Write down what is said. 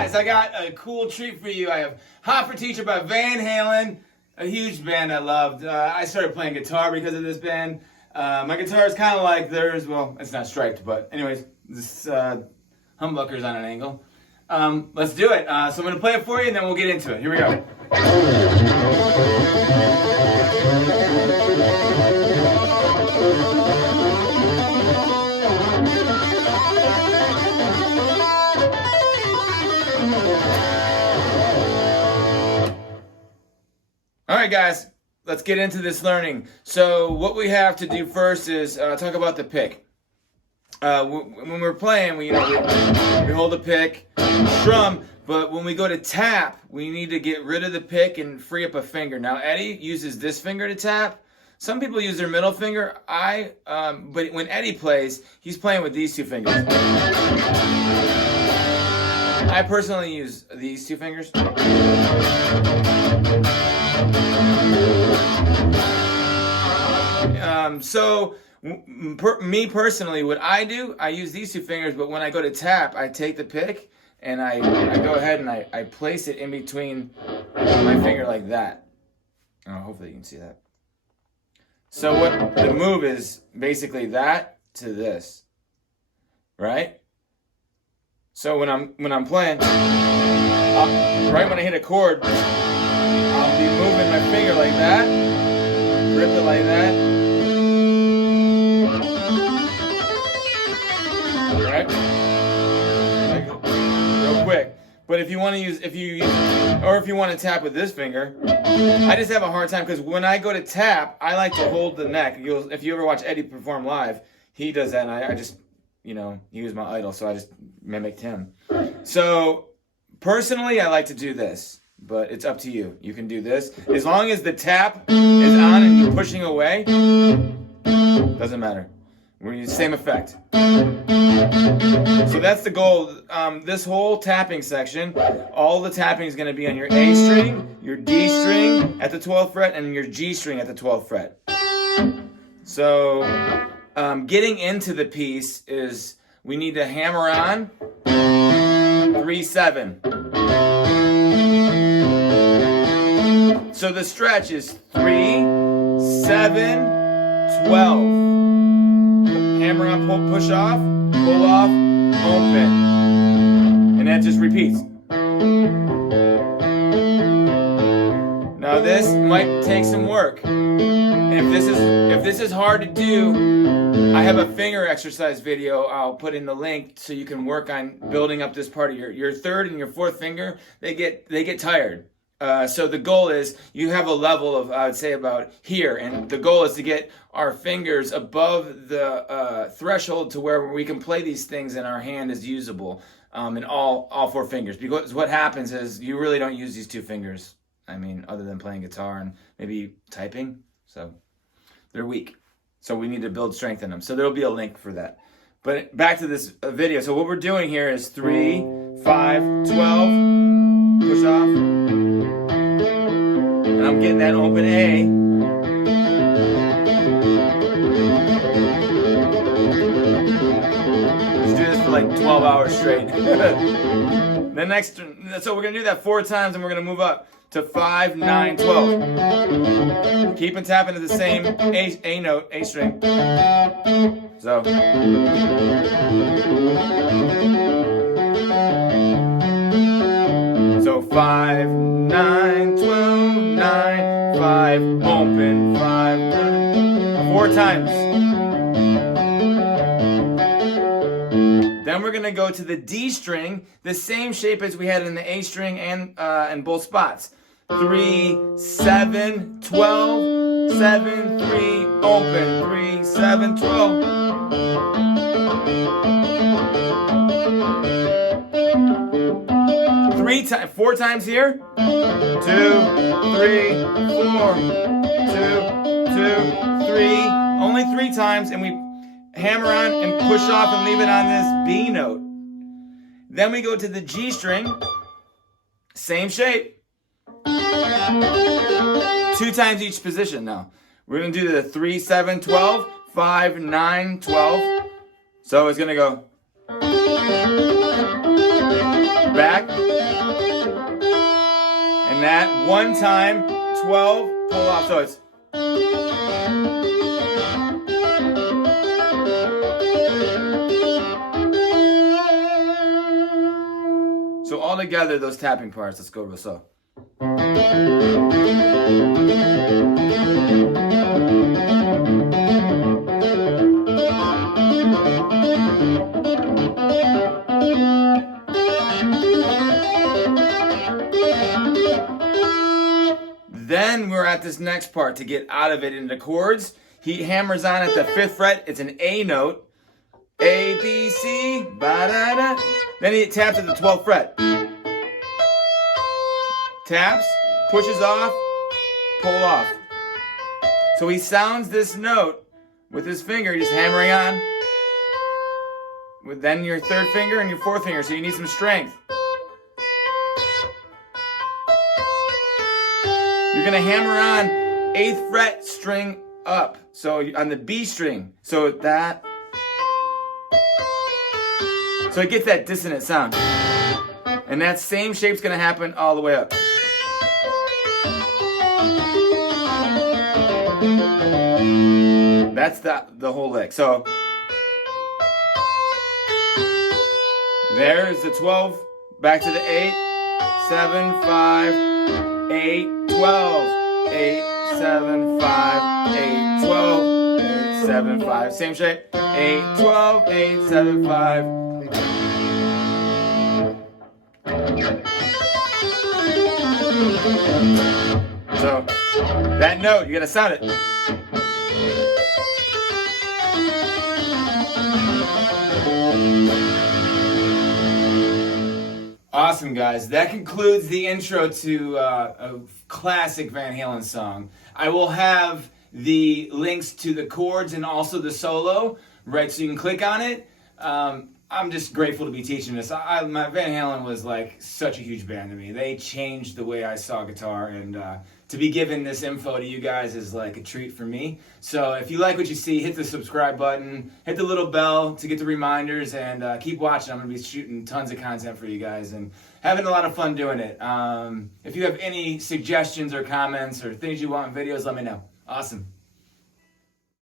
guys, I got a cool treat for you. I have Hot for Teacher by Van Halen, a huge band I loved. I started playing guitar because of this band. My guitar is kind of like theirs. Well, it's not striped, but anyways, this humbucker's on an angle. Let's do it. So I'm going to play it for you and then we'll get into it. Here we go. Alright guys, let's get into this learning. So what we have to do first is talk about the pick. When we're playing, we hold the pick, strum, but when we go to tap, we need to get rid of the pick and free up a finger. Now Eddie uses this finger to tap. Some people use their middle finger. But when Eddie plays, he's playing with these two fingers. I personally use these two fingers. Me personally, what I do, I use these two fingers, but when I go to tap, I take the pick and I go ahead and I place it in between my finger like that. Oh, hopefully you can see that. So what the move is basically that to this, right? So when I'm playing, right when I hit a chord, I'll be moving my finger like that, grip it like that. Right? Real quick. But if you want to use, if you want to tap with this finger, I just have a hard time because when I go to tap, I like to hold the neck. If you ever watch Eddie perform live, he does that, and I just, he was my idol, so I just mimicked him. So personally, I like to do this, but it's up to you. You can do this as long as the tap is on and you're pushing away. Doesn't matter. We're using the same effect. So that's the goal. This whole tapping section, all the tapping is going to be on your A string, your D string at the 12th fret, and your G string at the 12th fret. So getting into the piece is we need to hammer on 3-7. So the stretch is 3-7-12. Hammer on, push off, pull off, open. And that just repeats. Now this might take some work. And if this is hard to do, I have a finger exercise video I'll put in the link so you can work on building up this part of your third and your fourth finger. They get tired. So the goal is you have a level of, I would say, about here, and the goal is to get our fingers above the threshold to where we can play these things and our hand is usable in all four fingers. Because what happens is you really don't use these two fingers. I mean, other than playing guitar and maybe typing. So they're weak. So we need to build strength in them. So there'll be a link for that. But back to this video. So what we're doing here is 3, 5, 12, push off. And I'm getting that open A. Let's do this for like 12 hours straight. So we're going to do that 4 times and we're going to move up to 5, 9, 12. Keep and tapping to the same A note, A string. So. So 5, 9, 12, 9, 5, open, 5, 9. 4 times. Then we're going to go to the D string, the same shape as we had in the A string and in both spots. 3, 7, 12, 7, 3, open, 3, 7, 12. Four times here. 2, 3, 4. 2, 2, 3. Only 3 times, and we hammer on and push off and leave it on this B note. Then we go to the G string. Same shape. 2 times each position now. We're going to do the 3, 7, 12, 5, 9, 12. So it's going to go. back, and that one time, 12, pull off. So it's so all together, those tapping parts. Let's go to a so. Then we're at this next part to get out of it into chords. He hammers on at the 5th fret. It's an A note. A, B, C, ba-da-da. Then he taps at the 12th fret. Taps, pushes off, pull off. So he sounds this note with his finger, just hammering on. With then your 3rd finger and your 4th finger, so you need some strength. You're gonna hammer on 8th fret string up. So on the B string. So that. So it gets that dissonant sound. And that same shape's gonna happen all the way up. That's the whole lick. So there's the 12, back to the 8, 7, 5, 8, 12, 8, 7, 5, 8, 12, 8, 7, 5. Same shape. 8, 12, 8, 7, 5. So that note, you gotta sound it. Awesome, guys. That concludes the intro to a classic Van Halen song. I will have the links to the chords and also the solo, right, so you can click on it. I'm just grateful to be teaching this. My Van Halen was like such a huge band to me. They changed the way I saw guitar, and to be given this info to you guys is like a treat for me. So if you like what you see, hit the subscribe button, hit the little bell to get the reminders, and keep watching. I'm going to be shooting tons of content for you guys and having a lot of fun doing it. If you have any suggestions or comments or things you want in videos, let me know. Awesome.